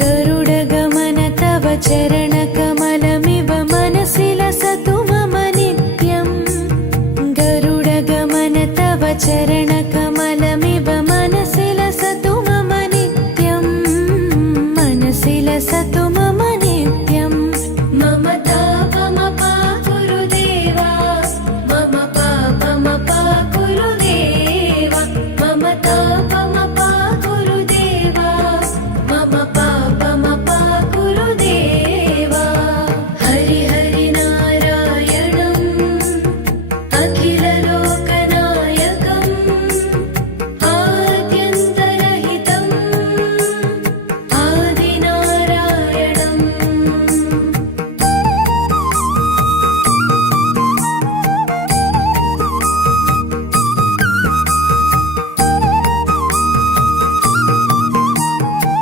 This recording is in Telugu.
गरुडगमन तव चरणकमलमिव मनसि लसतु मम नित्यम् गरुडगमन तव चरण